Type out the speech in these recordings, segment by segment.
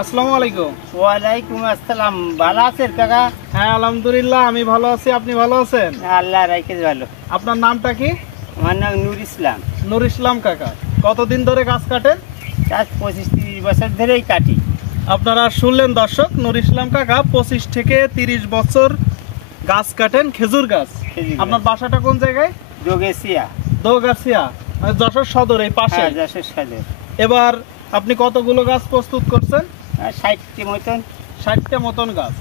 আসসালামু আলাইকুম। ওয়ালাইকুম আসসালাম। ভালো আছেন কাকা? হ্যাঁ আলহামদুলিল্লাহ, আমি ভালো আছি। আপনি ভালো আছেন? আল্লাহ রাখে ভালো। আপনার নামটা কি? আমার নাম নূর ইসলাম। নূর ইসলাম কাকা, কতদিন ধরে গাছ কাটেন? আজ 25-30 বছর ধরেই কাটি। আপনারা শুনলেন দর্শক, নূর ইসলাম কাকা 25 থেকে 30 বছর গাছ কাটেন, খেজুর গাছ। খেজুর গাছ। আপনার বাসাটা কোন জায়গায়? যোগেশিয়া। দোগাছিয়া, মানে যশোর সদর এই পাশে। হ্যাঁ, যশোর সদর। এবার আপনি কতগুলো গাছ প্রস্তুত করছেন? 60টি মতন। 60টা মতন গাছ।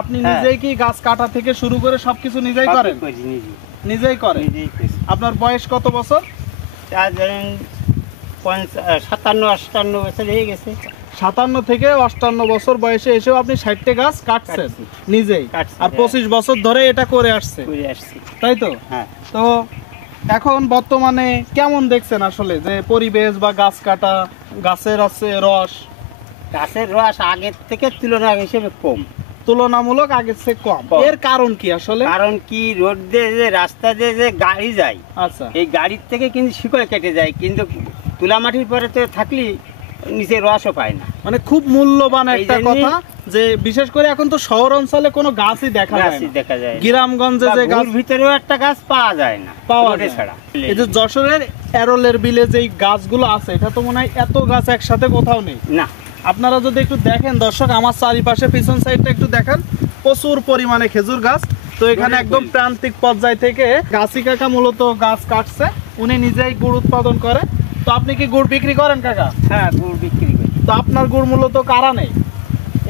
আপনি হ্যাঁ। নিজেই কি গাছ কাটা থেকে শুরু করে সবকিছু নিজেই করেন? সবই করি নিজে। নিজেই করেন। নিজেই করি। আপনার বয়স কত বছর? তা ধরেন 57-58 বছর হয়ে গেছে। 57 থেকে 58 বছর বয়সে এসেও আপনি 60টা গাছ কাটছেন কাটছি। নিজেই, কাটছি, আর হ্যাঁ। 25 বছর ধরে এটা করে আসছে, করে আসছি। তাই তো? হ্যাঁ। তো এখন বর্তমানে কেমন দেখছেন আসলে যে পরিবেশ বা গাছ কাটা, গাছের আছে রস গাছের রস আগের থেকে তুলনা হিসেবে কম। তুলনামূলক আগের চেয়ে কম। কম। এর কারণ কি আসলে? কারণ কি, রোড দিয়ে যে রাস্তা দিয়ে যে গাড়ি যায়, আচ্ছা, এই গাড়ির থেকে কিন্তু শিকড় কেটে যায়, কিন্তু তুলা মাটির পরে তো থাকলে নিচে রসও পায় না। মানে খুব মূল্যবান এই একটা জন্যই- কথা, যে বিশেষ করে এখন তো শহর অঞ্চলে কোনো গাছই দেখা যায় গাছই না। দেখা যায় না। গ্রামগঞ্জে বা যে গাছ গুড় ভিতরেও একটা গাছ পাওয়া যায় না, পাওয়া রোডে যায়। ছাড়া। এই যে যশোরের এরলের বিলে যেই গাছগুলো আছে, এটা তো মনে হয় এত গাছ একসাথে কোথাও নেই। না, আপনারা যদি একটু দেখেন দর্শক, আমার চারিপাশে পিছন সাইডটা একটু দেখেন, প্রচুর পরিমাণে খেজুর গাছ। তো এখানে একদম প্রান্তিক পর্যায় থেকে গাছি কাকা মূলত গাছ কাটছে, উনি নিজেই গুড় উৎপাদন করে। তো আপনি কি গুড় বিক্রি করেন কাকা? হ্যাঁ, গুড় বিক্রি করি। তো আপনার গুড় মূলত কারা নেই?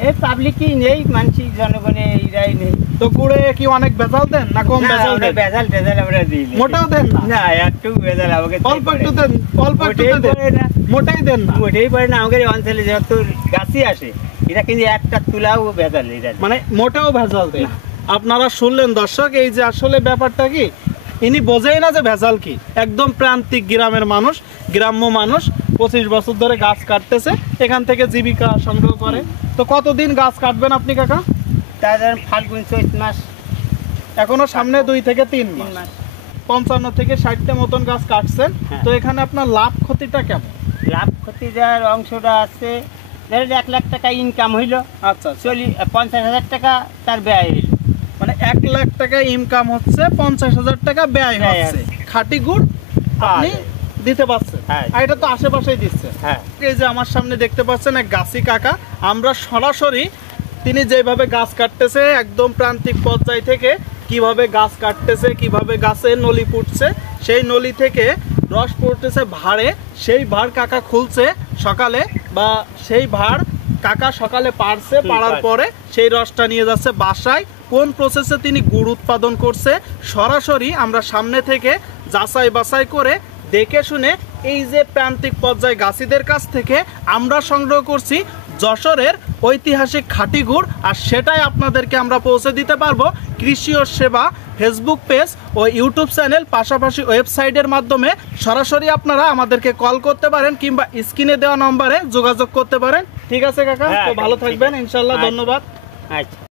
এই পাবলিকই নেই, মানসি জনগণে এইরাই নেই। তো গুড়ে কি অনেক ভেজাল দেন না কম না, ভেজাল আমরা দেন? ভেজাল টেজাল আমরা দিই না। মোটেও দেন না? না, একটু ভেজাল আমাকে অল্প একটু দেন, অল্প একটু মোটেই দেন, পড়ে না। মোটেই দেন না। ওঠেই পারে না। আমাদের এই অঞ্চলে যত গাছই আসে, এটা কিন্তু একটা তুলাও ভেজাল এটা। মানে মোটেও ভেজাল দেন। আপনারা শুনলেন দর্শক, এই যে আসলে ব্যাপারটা কি, ইনি বোঝেই না যে ভেজাল কি। একদম প্রান্তিক গ্রামের মানুষ, গ্রাম্য মানুষ, 25 বছর ধরে গাছ কাটতেছে, এখান থেকে জীবিকা সংগ্রহ করে। তো কতদিন গাছ কাটবেন আপনি কাকা? তা ধরেন ফাল্গুন চৈত মাস, এখনো সামনে 2 থেকে 3 3 মাস। মাস। 55 থেকে 60টা মতন গাছ কাটছেন। হ্যাঁ। তো এখানে আপনার লাভ ক্ষতিটা কেমন? লাভ ক্ষতি যার অংশটা আছে, ধরেন 1 লাখ টাকা ইনকাম হইলো, আচ্ছা, 50,000 টাকা তার ব্যয় হইলো। মানে 1 লাখ টাকা ইনকাম হচ্ছে, 50,000 টাকা ব্যয় ব্যয় হচ্ছে। খাঁটি গুড় আপনি হ্যাঁ। দিতে পারছেন, হ্যাঁ। আর এটা তো আশেপাশেই দিচ্ছে। হ্যাঁ, এই যে আমার সামনে দেখতে পাচ্ছেন এক গাছি কাকা, আমরা সরাসরি তিনি যেভাবে গাছ কাটতেছে, একদম প্রান্তিক পর্যায় থেকে কিভাবে গাছ কাটতেছে, কিভাবে গাছে নলি ফুটছে, সেই নলি থেকে রস পড়তেছে ভাঁড়ে, সেই ভাঁড় কাকা খুলছে সকালে, বা সেই ভাঁড় কাকা সকালে পাড়ছে, পাড়ার পরে সেই রসটা নিয়ে যাচ্ছে বাসায়। কোন প্রসেসে তিনি গুড় উৎপাদন করছে, সরাসরি আমরা সামনে থেকে যাচাই বাছাই করে দেখে শুনে এই যে প্রান্তিক পর্যায়ে গাছিদের কাছ থেকে আমরা সংগ্রহ করছি যশোরের ঐতিহাসিক খাঁটি গুড়, আর সেটাই আপনাদেরকে আমরা পৌঁছে দিতে পারবো কৃষি ও সেবা ফেসবুক পেজ ও ইউটিউব চ্যানেল, পাশাপাশি ওয়েবসাইটের মাধ্যমে। সরাসরি আপনারা আমাদেরকে কল করতে পারেন কিংবা স্ক্রিনে দেওয়া নম্বরে যোগাযোগ করতে পারেন। ঠিক আছে কাকা, হ্যাঁ, তো ভালো ঠিক থাকবেন আছে। ইনশাল্লাহ। আচ্ছা। ধন্যবাদ। আচ্ছা।